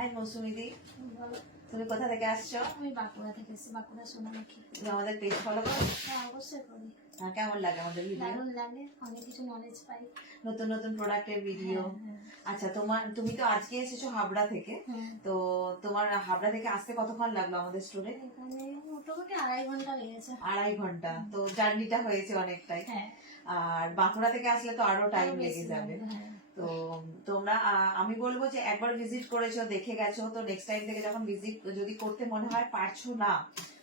High মৌসুমিদি, বলো। তুমি কোথা থেকে আসছো? আমি বাঁকুড়া থেকে এসেছি, বাঁকুড়া সোনামুখী। তুমি আমাদের পেজ ফলো করো? হ্যাঁ, অবশ্যই করি। কেমন লাগে আমাদের ভিডিও? দারুণ লাগে, অনেক কিছু নলেজ পাই। নতুন নতুন প্রোডাক্টের ভিডিও। হ্যাঁ। আচ্ছা, তুমি তো আজকে এসেছো হাবড়া থেকে, তো তোমার হাবড়া থেকে আসতে কতক্ষণ লাগলো আমাদের স্টোরে? এখানে মোটামুটি 2.5 ঘন্টা লেগেছে। 2.5 ঘন্টা, তো জার্নিটা হয়েছে অনেকটাই। হ্যাঁ। আর বাঁকুড়া থেকে আসলে তো আরো টাইম লেগে যাবে। হ্যাঁ। তো তোমরা আমি বলবো যে একবার ভিজিট করেছো, দেখে গেছো, তো নেক্সট টাইম থেকে যখন ভিজিট যদি করতে মনে হয় পারছো না,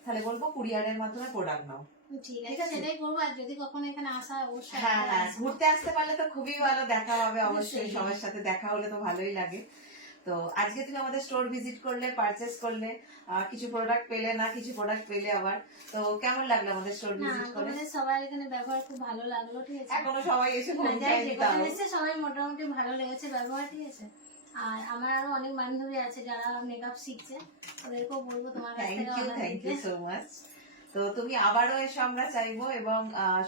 তাহলে বলবো কুরিয়ারের মাধ্যমে প্রোডাক্ট নাও। ঠিক আছে, সেটাই করবো। আর যদি কখনো এখানে আসা অবশ্যই হ্যাঁ হ্যাঁ, আসবো। ঘুরতে আসতে পারলে তো খুবই ভালো, দেখা হবে অবশ্যই, সবার সাথে দেখা হলে তো ভালোই লাগে। তো আজকে তুমি আমাদের স্টোর ভিজিট করলে, পারচেস করলে, কিছু প্রোডাক্ট পেলে, না কিছু প্রোডাক্ট পেলে আবার, তো কেমন লাগলো আমাদের স্টোর না, ভিজিট করে? তোমাদের সবার এখানে ব্যবহার খুব ভালো লাগলো, ঠিক আছে। এখনো সবাই এসে ফোন যাই চাইনি, যে তাও কজন এসেছে সবাই মোটামুটি ভালো লেগেছে ব্যবহার, ঠিক আছে। আর আমার আরো অনেক বান্ধবী আছে যারা মেকআপ শিখছে, ওদেরকেও বলবো তোমার কাছ থেকে অর্ডার থ্যাংক দিতে। You so much. তো তুমি আবারও এসো, আমরা চাইবো, এবং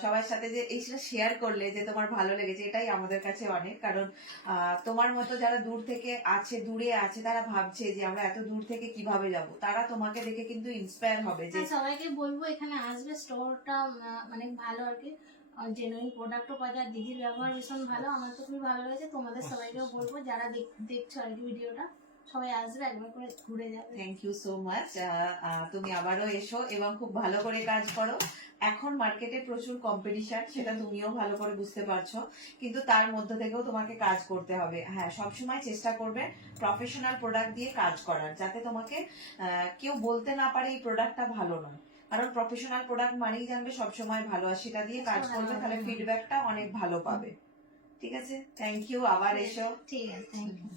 সবার সাথে যে এইটা শেয়ার করলে যে তোমার ভালো লেগেছে, এটাই আমাদের কাছে অনেক। কারণ তোমার মতো যারা দূর থেকে আছে, দূরে আছে, তারা ভাবছে যে আমরা এত দূর থেকে কিভাবে যাব, তারা তোমাকে দেখে কিন্তু ইন্সপায়ার হবে যে হ্যাঁ, সবাইকে বলবো এখানে আসবে, স্টোরটা মানে ভালো আর কি, জেনুইন প্রোডাক্টও পাওয়া যায়। দিদির ব্যবহার ভীষণ ভালো, আমার তো খুবই ভালো লেগেছে। তোমাদের সবাইকেও বলবো যারা দেখছো আর কি ভিডিওটা, সবাই আসবে, একবার করে ঘুরে যাবে। Thank you so much. তুমি আবারও এসো এবং খুব ভালো করে কাজ করো। এখন মার্কেটে প্রচুর কম্পিটিশন, সেটা তুমিও ভালো করে বুঝতে পারছো, কিন্তু তার মধ্যে থেকেও তোমাকে কাজ করতে হবে। হ্যাঁ, সবসময় চেষ্টা করবে প্রফেশনাল প্রোডাক্ট দিয়ে কাজ করার, যাতে তোমাকে কেউ বলতে না পারে এই প্রোডাক্টটা ভালো নয়। কারণ প্রফেশনাল প্রোডাক্ট মানেই জানবে সবসময় ভালো, আর সেটা দিয়ে কাজ করবে, তাহলে ফিডব্যাকটা অনেক ভালো পাবে। ঠিক আছে, থ্যাংক ইউ, আবার এসো। ঠিক আছে, থ্যাংক ইউ।